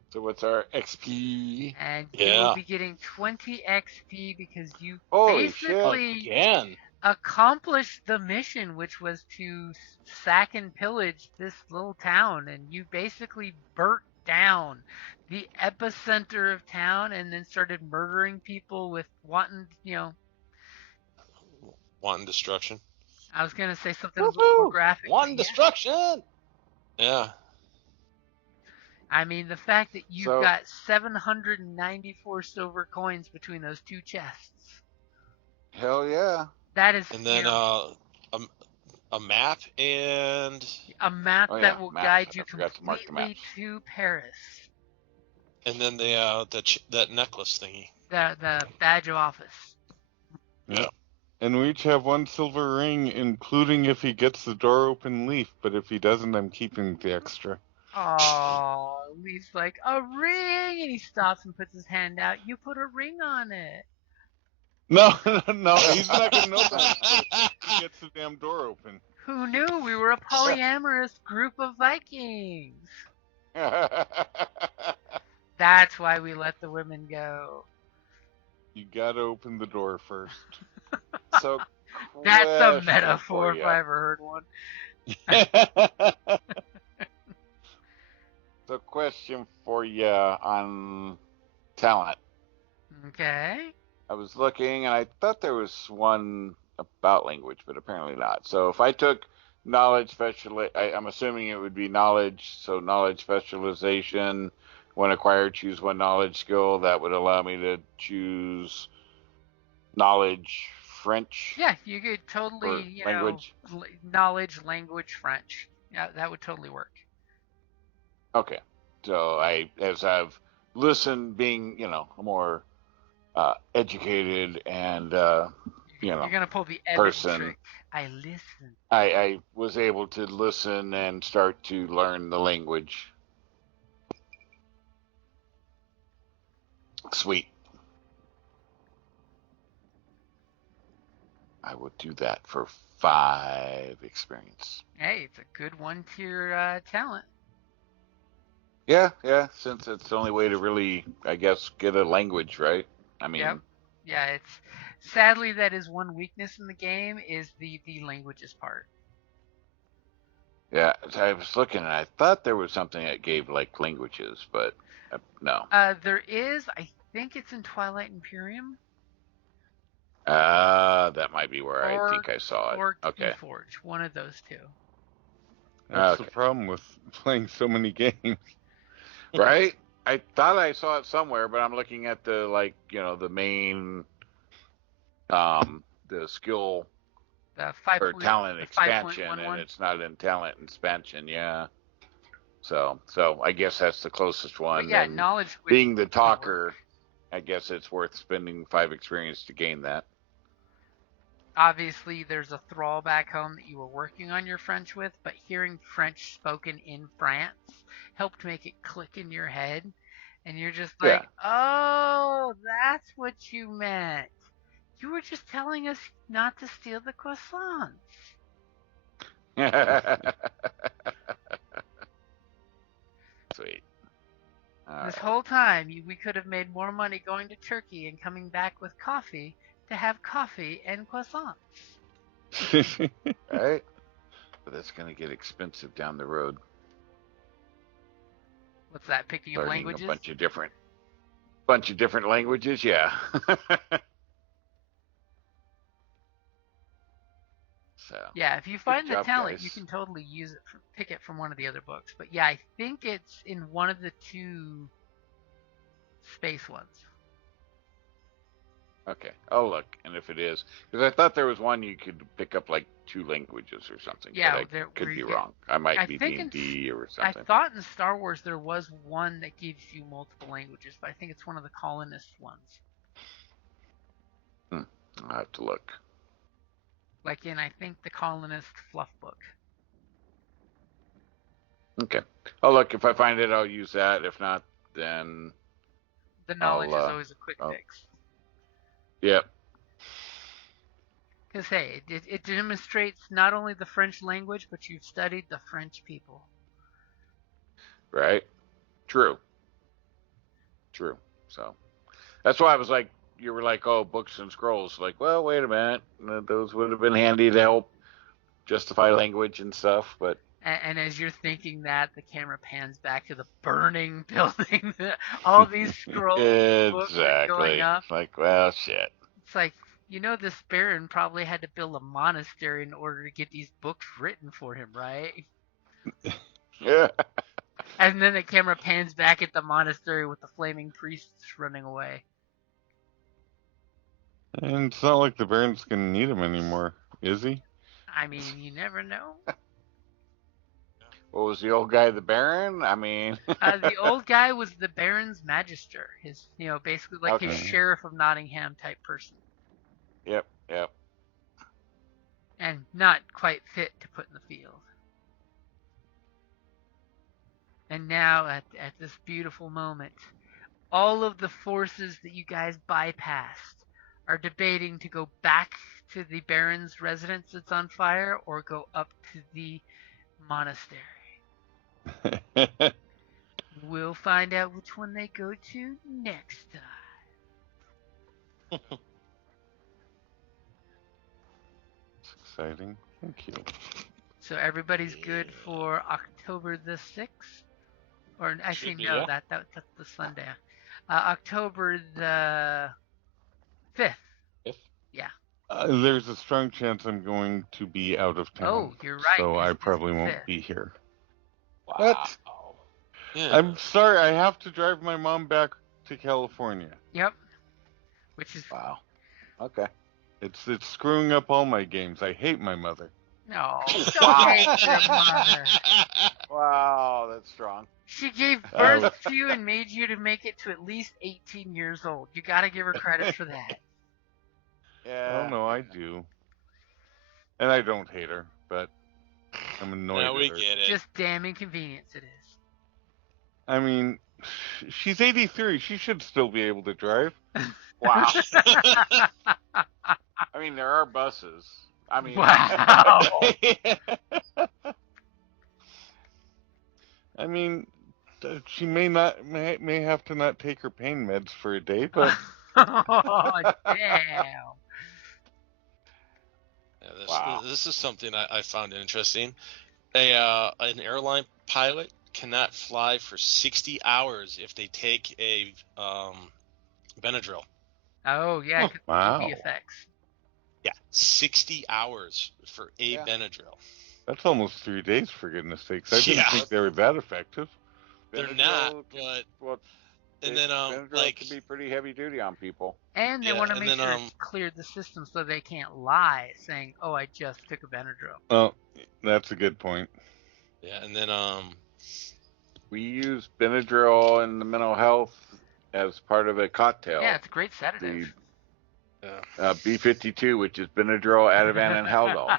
So what's our XP? And you will be getting 20 XP because you Holy basically shit. Again. accomplished the mission, which was to sack and pillage this little town, and you basically burnt down the epicenter of town and then started murdering people with wanton destruction. I was gonna say something a little more graphic. Wanton destruction. Yeah. I mean, the fact that you've got 794 silver coins between those two chests. Hell yeah. That is. And then a map and a map that will guide you completely to Paris. And then that necklace thingy. The badge of office. Yeah. And we each have one silver ring, including if he gets the door open, Leaf. But if he doesn't, I'm keeping the extra. Oh, Leaf's like, a ring! And he stops and puts his hand out. You put a ring on it. No, he's not going to know that until he gets the damn door open. Who knew? We were a polyamorous group of Vikings. That's why we let the women go. You got to open the door first. So that's a metaphor if I ever heard one. So question for you on talent. Okay. I was looking and I thought there was one about language, but apparently not. So if I took knowledge I'm assuming it would be knowledge. So knowledge specialization, when acquired, choose one knowledge skill. That would allow me to choose knowledge French Yeah, you could or totally, language? knowledge, language, French. Yeah, that would totally work. Okay. So as I've listened, being, more educated and, You're gonna pull the Evan person, trick. I listen. I was able to listen and start to learn the language. Sweet. I would do that for 5 experience. Hey, it's a good one-tier talent. Yeah, since it's the only way to really, I guess, get a language, right? I mean, Yep. Yeah, it's sadly that is one weakness in the game is the languages part. yeah, so I was looking and I thought there was something that gave like languages, but no. There is, I think it's in Twilight Imperium. That might be where I think I saw it. Or Okay. Keyforge, one of those two. That's Okay. the problem with playing so many games. Right? I thought I saw it somewhere, but I'm looking at the the main the skill The 5. or talent the expansion, 5.11. and it's not in talent expansion, yeah. So I guess that's the closest one. But yeah, and knowledge. being the talker, I guess it's worth spending 5 experience to gain that. Obviously, there's a thrall back home that you were working on your French with, but hearing French spoken in France helped make it click in your head, and you're just like, oh, that's what you meant. You were just telling us not to steal the croissants. Sweet. This whole time, we could have made more money going to Turkey and coming back with coffee to have coffee and croissants. Right? But that's going to get expensive down the road. What's that, picking up Learning languages? a bunch of different languages, yeah. So, yeah, if you find the job, talent, guys. you can totally use it, pick it from one of the other books. But yeah, I think it's in one of the 2 space ones. Okay. Oh, look, and if it is, because I thought there was one you could pick up like 2 languages or something. Yeah, but I could be wrong. I might be think D&D or something. I thought in Star Wars there was one that gives you multiple languages, but I think it's one of the colonist ones. I'll have to look. Like in, I think, the colonist fluff book. Okay. Oh, look, if I find it, I'll use that. If not, then the knowledge is always a quick fix. Yep. Because, hey, it demonstrates not only the French language, but you've studied the French people. Right? True. So that's why I was like, you were like, oh, books and scrolls. Like, well, wait a minute. Those would have been handy to help justify language and stuff, but... And as you're thinking that, the camera pans back to the burning building. All these scrolls and books are going up. Like, well, shit. It's like, this Baron probably had to build a monastery in order to get these books written for him, right? Yeah. And then the camera pans back at the monastery with the flaming priests running away. And it's not like the Baron's going to need him anymore, is he? I mean, you never know. What was the old guy, the Baron? I mean... the old guy was the Baron's Magister. His, basically like his Okay. Sheriff of Nottingham type person. Yep. And not quite fit to put in the field. And now, at this beautiful moment, all of the forces that you guys bypassed are debating to go back to the Baron's residence that's on fire or go up to the monastery. We'll find out which one they go to next time. It's exciting. Thank you. So everybody's good for October the 6th? Or actually, be, no, yeah. that's the Sunday. October the 5th. Yeah. There's a strong chance I'm going to be out of town. Oh, you're right. So I It's probably the won't 5th. be here. Wow. What? Yeah. I'm sorry, I have to drive my mom back to California. Yep. Which is Wow. Okay. It's screwing up all my games. I hate my mother. No, don't hate your mother. Wow, that's strong. She gave birth to you and made you to make it to at least 18 years old. You gotta give her credit for that. Yeah. Oh no, I do. And I don't hate her, but I'm annoyed No, we at her. get it. Just damn inconvenience it is. I mean, she's 83. She should still be able to drive. Wow. I mean, there are buses. I mean, Wow. I mean, she may have to not take her pain meds for a day, but Oh, damn. Yeah, this is something I found interesting. An airline pilot cannot fly for 60 hours if they take a Benadryl. Oh, yeah, Wow. the effects. Yeah, 60 hours for a Benadryl. That's almost 3 days, for goodness sakes. I didn't think they were that effective. They're Benadryl not, but and then Benadryl can be pretty heavy duty on people. And they want to make sure it's cleared the system so they can't lie, saying, "Oh, I just took a Benadryl." Oh, that's a good point. Yeah, and then we use Benadryl in the mental health as part of a cocktail. Yeah, it's a great sedative. B52, which is Benadryl, Ativan, and Haldol.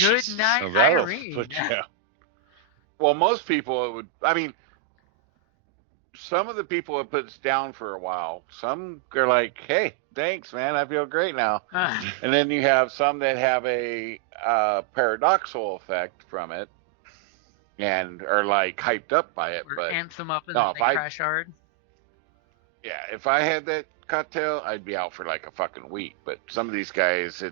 Good night, Irene. Well, most people would. I mean, some of the people it puts down for a while. Some are like, "Hey, thanks, man. I feel great now." And then you have some that have a paradoxical effect from it, and are like hyped up by it, but amps them up and then they crash hard. Yeah, if I had that cocktail, I'd be out for like a fucking week. But some of these guys,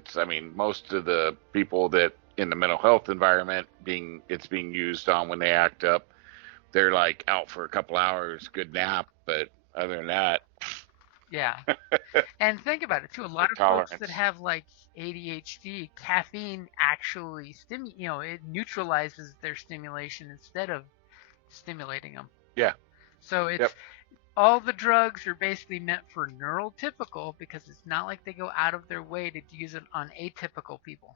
most of the people that in the mental health environment it's being used on when they act up, they're like out for a couple hours, good nap, but other than that. Yeah. And think about it too. A lot of folks that have like ADHD, caffeine actually it neutralizes their stimulation instead of stimulating them. Yeah. So it's all the drugs are basically meant for neurotypical because it's not like they go out of their way to use it on atypical people.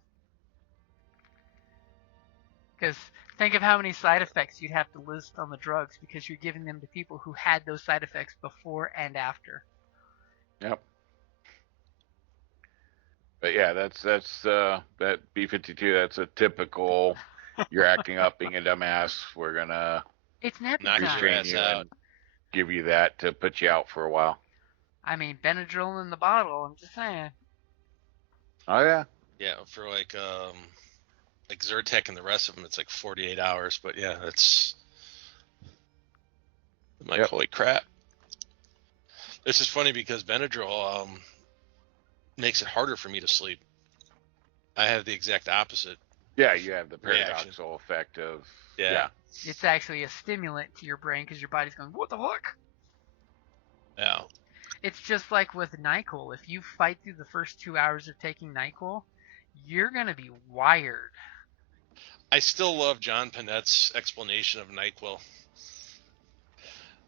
Because think of how many side effects you'd have to list on the drugs because you're giving them to people who had those side effects before and after. Yep. But yeah, that's that B52. That's a typical. You're acting up, being a dumbass. We're gonna restrain you and give you that to put you out for a while. I mean, Benadryl in the bottle. I'm just saying. Oh yeah. Yeah, for like Zyrtec and the rest of them, it's like 48 hours. But yeah, it's like holy crap. This is funny because Benadryl makes it harder for me to sleep. I have the exact opposite. Yeah, you have the paradoxical effect of It's actually a stimulant to your brain because your body's going, what the fuck? Yeah. It's just like with NyQuil. If you fight through the first 2 hours of taking NyQuil, you're going to be wired. I still love John Panett's explanation of NyQuil.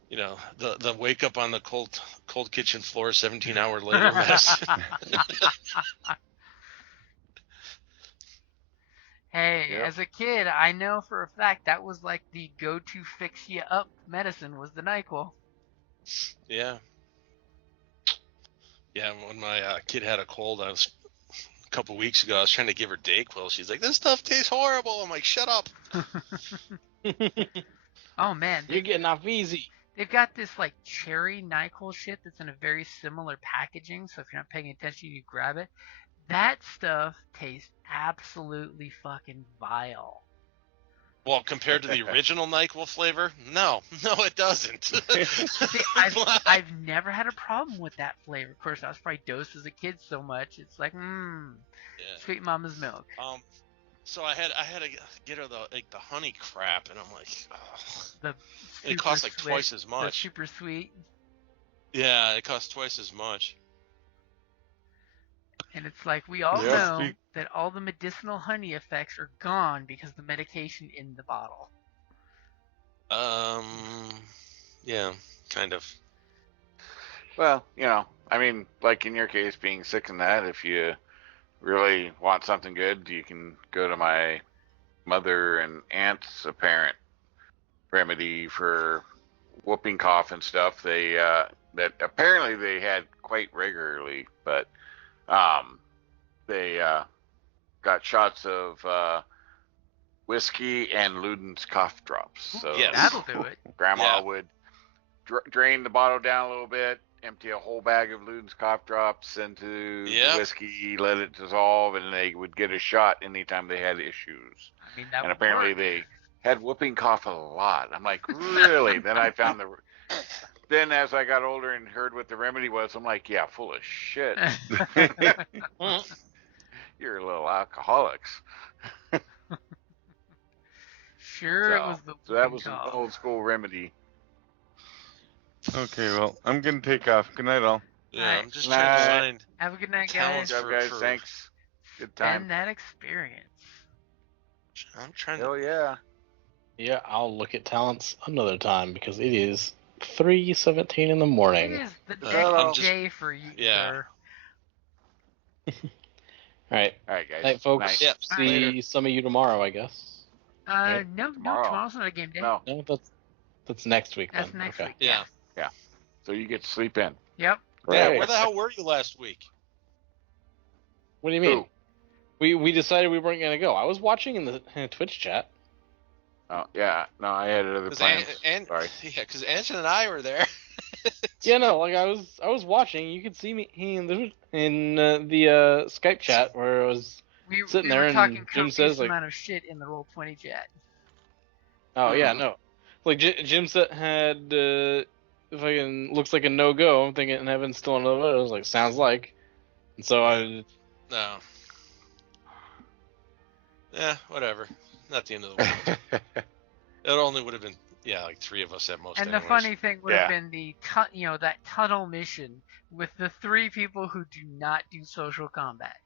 You know, the wake up on the cold kitchen floor 17 hour later mess. Hey, as a kid, I know for a fact that was like the go-to fix you up medicine was the NyQuil. Yeah. Yeah, when my kid had a cold, a couple weeks ago, I was trying to give her Dayquil. She's like, this stuff tastes horrible. I'm like, shut up. Oh, man. You're getting off easy. They've got this like cherry NyQuil shit that's in a very similar packaging, so if you're not paying attention, you grab it. That stuff tastes absolutely fucking vile. Well, compared to the original NyQuil flavor, no, it doesn't. See, I've never had a problem with that flavor. Of course, I was probably dosed as a kid so much. It's like, sweet mama's milk. So I had to get her the honey crap, and I'm like, it costs like twice as much. The super sweet. Yeah, it costs twice as much. And it's like we all know that all the medicinal honey effects are gone because the medication in the bottle. Yeah, kind of. Well, I mean, like in your case, being sick and that, if you really want something good, you can go to my mother and aunt's apparent remedy for whooping cough and stuff. They that apparently they had quite regularly, but they got shots of whiskey and Luden's cough drops. So Yes. That'll do it. Grandma would drain the bottle down a little bit, empty a whole bag of Luden's cough drops into the whiskey, let it dissolve, and they would get a shot anytime they had issues. I mean, that And would apparently work. they had whooping cough a lot. I'm like, really? Then I found then as I got older and heard what the remedy was, I'm like, yeah, full of shit. You're little alcoholics. Sure, it was the So that was cough. an old school remedy. Okay, well, I'm gonna take off. Good night, all. Yeah, Alright. I'm just trying to find Have a good night, talents guys. Good job, guys. for- Thanks. Good time. Spend that experience. I'm trying to. Hell yeah. Yeah, I'll look at talents another time because it is 3:17 in the It morning. is the I'm next just- day for you, yeah. sir. All right, All right, guys. night, folks. Night. Yep. See Later. some of you tomorrow, I guess. Right. No, Tomorrow. tomorrow's not a game day. No. No, that's next week. That's then. next Okay. week. Yeah. So you get to sleep in. Yep. Yeah. Right. Where the hell were you last week? What do you mean? Who? We decided we weren't gonna go. I was watching in the Twitch chat. Oh, yeah. No, I had other plans. Sorry. Yeah, because Anson and I were there. Yeah, no, like I was watching. You could see me in the Skype chat where I was. We Sitting we there were and talking Jim copious says, like- amount of shit in the Roll20 chat. Oh yeah, no. Like Jim said had fucking looks like a no go. I'm thinking Evan's still on the vote. I was like, sounds like. And so I. No. Yeah, whatever. Not the end of the world. It only would have been, like 3 of us at most. And anyways. the funny thing would have Yeah. been that tunnel mission with the 3 people who do not do social combat.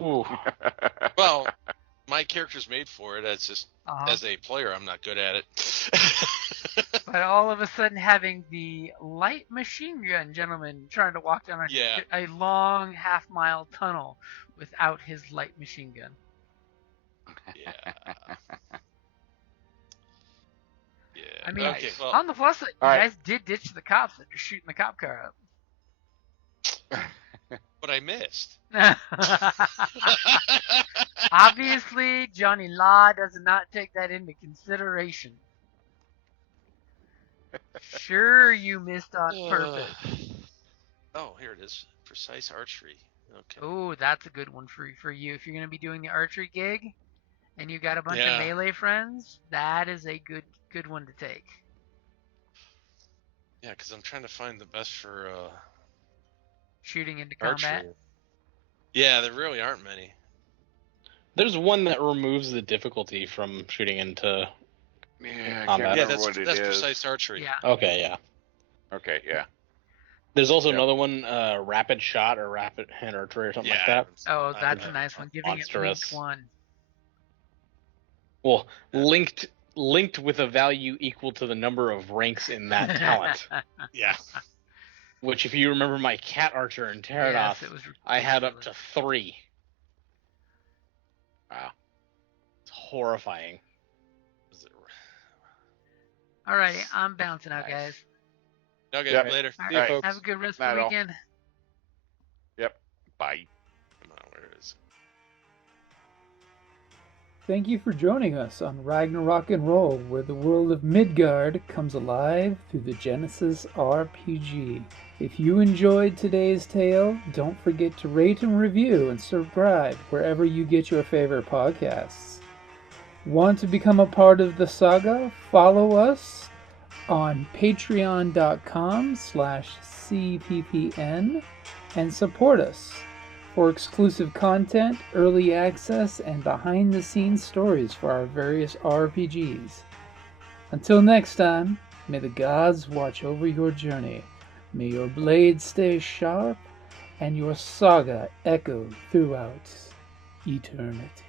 Ooh. Well, my character's made for it. It's just, Uh-huh. as a player, I'm not good at it. But all of a sudden having the light machine gun gentleman trying to walk down a long half-mile tunnel without his light machine gun. Yeah. Yeah. I mean, okay, well, on the plus side, you All right. guys did ditch the cops that are shooting the cop car up. but I missed. Obviously, Johnny Law does not take that into consideration. Sure, you missed on purpose. Oh, here it is. Precise archery. Okay. Oh, that's a good one for you. If you're going to be doing the archery gig and you got a bunch Yeah. of melee friends, that is a good one to take. Yeah, because I'm trying to find the best for Shooting into combat. archery. Yeah, there really aren't many. There's one that removes the difficulty from shooting into. Yeah, I Yeah, can't Yeah, remember that's what it that's is. precise archery. Yeah. Okay, yeah. Okay, yeah. There's also Yep. another one, rapid shot or rapid hand archery or something like Yeah. that. Oh, that's a nice one. Giving Monstrous. it link 1. Well, linked with a value equal to the number of ranks in that talent. Yeah. Which, if you remember my cat archer in Pterodoth, Yes, it was I had up ridiculous. to 3. Wow. It's horrifying. Is it- Alrighty, I'm bouncing out, Nice. guys. Okay, Yep. later. All See you, right, folks. have a good rest Night of the all. weekend. Yep. Bye. Come on, where is it? Thank you for joining us on Ragnarok and Roll, where the world of Midgard comes alive through the Genesys RPG. If you enjoyed today's tale, don't forget to rate and review and subscribe wherever you get your favorite podcasts. Want to become a part of the saga? Follow us on patreon.com/cppn and support us for exclusive content, early access, and behind-the-scenes stories for our various RPGs. Until next time, may the gods watch over your journey. May your blade stay sharp and your saga echo throughout eternity.